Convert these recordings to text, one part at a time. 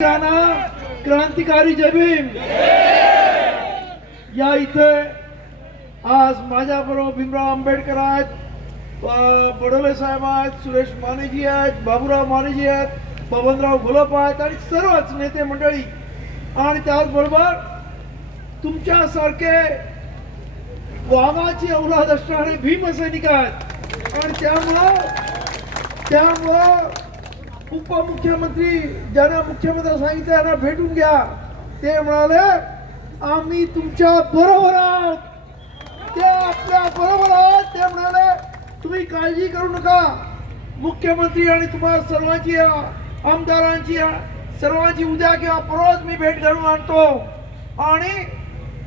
क्रांतिकारी जय भीम. या इथे आज माझ्या बरोबर भीमराव आंबेडकर आहेत, बडोले साहेब आहेत, सुरेश मानेजी आहेत, बाबूराव मानेजी आहेत, बबनराव घोलप आहेत आणि सर्वच नेते मंडळी आणि त्याचबरोबर तुमच्यासारखे वाघाची औलाद असणारे भीमसैनिक आहेत. आणि त्यामुळं उपमुख्यमंत्री ज्यांना मुख्यमंत्री सांगितलं त्यांना भेटून घ्या. ते म्हणाले आम्ही तुमच्या बरोबर आहोत, ते आपल्या बरोबर आहोत. ते म्हणाले तुम्ही काळजी करू नका, मुख्यमंत्री आणि तुम्हाला सर्वांची आमदारांची सर्वांची उद्या किंवा परवाच मी भेट घडवून आणतो आणि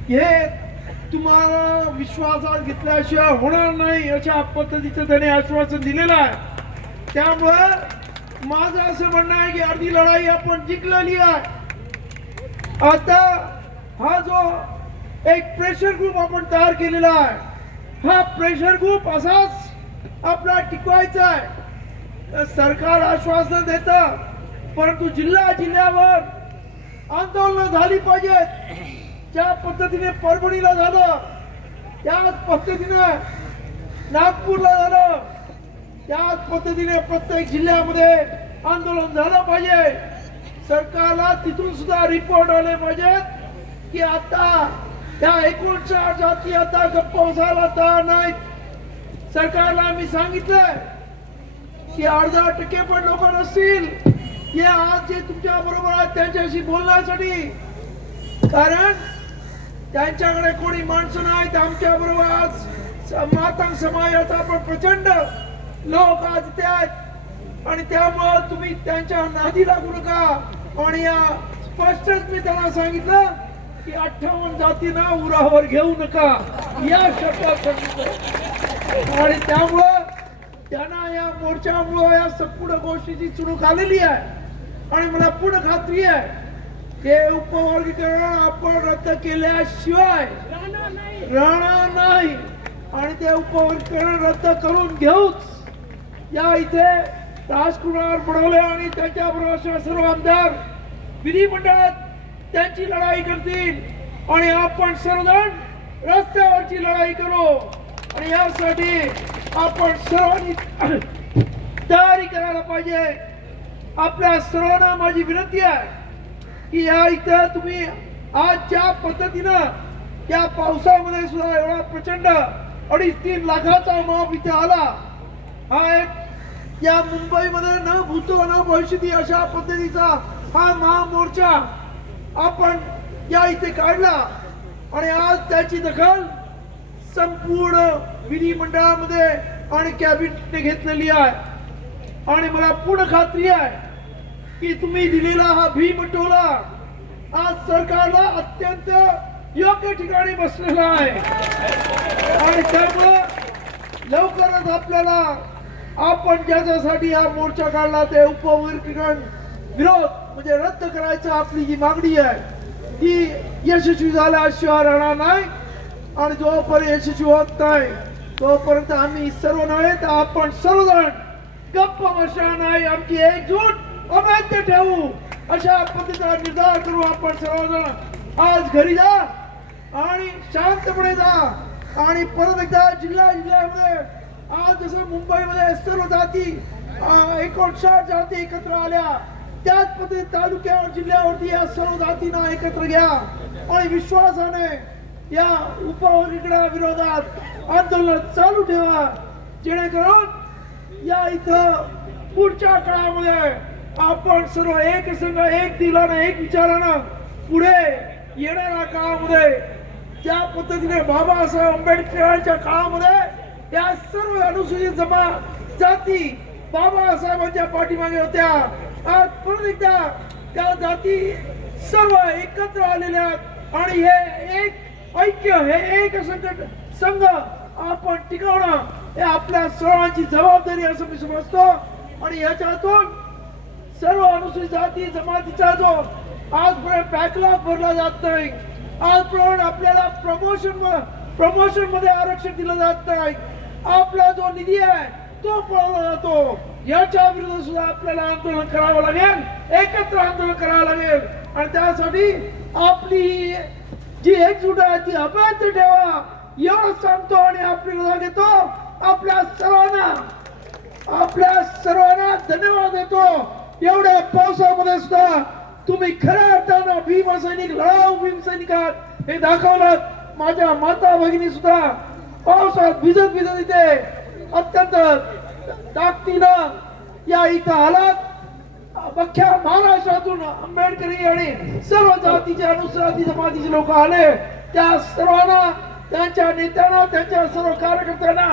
हे तुम्हाला विश्वासात घेतल्याशिवाय होणार नाही अशा पद्धतीचं त्याने आश्वासन दिलेलं आहे. त्यामुळे माझं असं म्हणणं आहे की अर्धी लढाई आपण जिंकलेली आहे. आता हा जो एक प्रेशर ग्रुप आपण तयार केलेला आहे, हा प्रेशर ग्रुप असाच आपला टिकवायचा आहे. सरकार आश्वासन देतं परंतु जिल्ह्यावर आंदोलन झाली पाहिजेत. ज्या पद्धतीने परभणीला झालं त्याच पद्धतीने नागपूरला झालं, त्याच पद्धतीने प्रत्येक जिल्ह्यामध्ये आंदोलन झालं पाहिजे. सरकारला तिथून सुद्धा रिपोर्ट आले पाहिजेत की आता त्या 59 जाती आता गप्प बसायला तयार नाहीत. सरकारला आम्ही सांगितलंय की 10% पण लोक नसतील हे आज जे तुमच्या बरोबर आहेत त्यांच्याशी बोलण्यासाठी, कारण त्यांच्याकडे कोणी माणसं नाहीत. आमच्या बरोबर आज मातंग समाजाचा पण प्रचंड लोक आज ते आहेत आणि त्यामुळे तुम्ही त्यांच्या नादी लागू नका. आणि या स्पष्टच मी त्यांना सांगितलं की 58 जातींना उरावर घेऊ नका या शब्दात सांगितलं. आणि त्यामुळं त्यांना या मोर्चामुळे या संपूर्ण गोष्टीची चुणूक आलेली आहे. आणि मला पूर्ण खात्री आहे ते उपवर्गीकरण आपण रद्द केल्याशिवाय राहणार नाही आणि ते उपवर्गीकरण रद्द करून घेऊच. या इथे राजकुमार बडोले आणि त्यांच्याबरोबर सर्व आमदार विधिमंडळात त्यांची लढाई करतील आणि आपण सर्वजण रस्त्यावरची लढाई करू. आणि यासाठी आपण सर्वांनी तयारी करायला पाहिजे. आपल्या सर्वांना माझी विनंती आहे की या इथं तुम्ही आज ज्या पद्धतीनं त्या पावसामध्ये सुद्धा एवढा प्रचंड 2.5-3 लाखाचा माप इथे आला, हा एक या मुंबईमध्ये न भूतो न भविष्यती अशा पद्धतीचा हा महामोर्चा आपण या इथे काढला आणि आज त्याची दखल संपूर्ण विधिमंडळामध्ये आणि कॅबिनेटने घेतलेली आहे. आणि मला पूर्ण खात्री आहे की तुम्ही दिलेला हा भीमटोला आज सरकारला अत्यंत योग्य ठिकाणी बसलेला आहे. आणि त्यामुळे लवकरच आपल्याला आपण ज्याच्यासाठी हा मोर्चा काढला ते उपवर्गीकरण विरोध म्हणजे रद्द करायचं आपली जी मागणी आहे ती यशस्वी झाल्याशिवाय राहणार नाही. आणि जोपर्यंत यशस्वी होत नाही तोपर्यंत आम्ही सर्व नव्हे तर आपण सर्वजण गप्प बसणार नाही. आमची एकजूट अवैध ठेवू अशा पद्धतीचा निर्धार करू. आपण सर्वजण आज घरी जा आणि शांतपणे जा. आणि परत एकदा जिल्ह्यामध्ये आज जसं मुंबईमध्ये सर्व जाती 59 जाती एकत्र आल्या त्याच पद्धतीने तालुक्यावर जिल्ह्यावरती या सर्व जातींना एकत्र घ्या आणि विश्वासाने या उपवर्गीकरणा विरोधात आंदोलन चालू ठेवा. जेणेकरून या इथं पुढच्या काळामध्ये आपण सर्व एक संघ एक दिलानं एक विचारानं पुढे येणाऱ्या काळामध्ये ज्या पद्धतीने बाबासाहेब आंबेडकरांच्या काळामध्ये या सर्व अनुसूचित जाती बाबासाहेबांच्या पाठीमागे होत्या, आज परत एकदा त्या जाती सर्व एकत्र आलेल्या आणि हे एक ऐक्य हे एक संघ आपण टिकवणं हे आपल्या सर्वांची जबाबदारी असं मी समजतो. आणि याच्यातून सर्व अनुसूचित जाती जमातीचा जो आजपर्यंत बॅकलॉग भरला जात नाही, आजपर्यंत आपल्याला प्रमोशन मध्ये आरक्षण दिलं जात नाही, आपला जो निधी आहे तो पळवला जातो. याच्या विरोधात सुद्धा आपल्याला आंदोलन करावं लागेल, एकत्र आंदोलन करावं लागेल. आणि त्यासाठी आपली जी एकजूट आहे ती अभ्यास ठेवा एवढं सांगतो आणि आपली रजा देतो. आपल्या सर्वांना धन्यवाद देतो. एवढ्या पावसामध्ये सुद्धा तुम्ही खऱ्या अर्थानं भीमसैनिक, लढाऊ भीमसैनिकात हे दाखवलं. माझ्या माता भगिनी सुद्धा पावसात भिजत इथे अत्यंत ताकदीनं या इथं आलात. अख्ख्या महाराष्ट्रातून आंबेडकरी आणि सर्व जातीचे अनुसूचित जमातीचे लोक आले. त्या सर्वांना, त्यांच्या नेत्यांना, त्यांच्या सर्व कार्यकर्त्यांना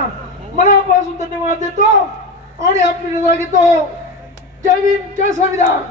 मनापासून धन्यवाद देतो आणि आपली रजा घेतो. जय भीम, जय संविधान.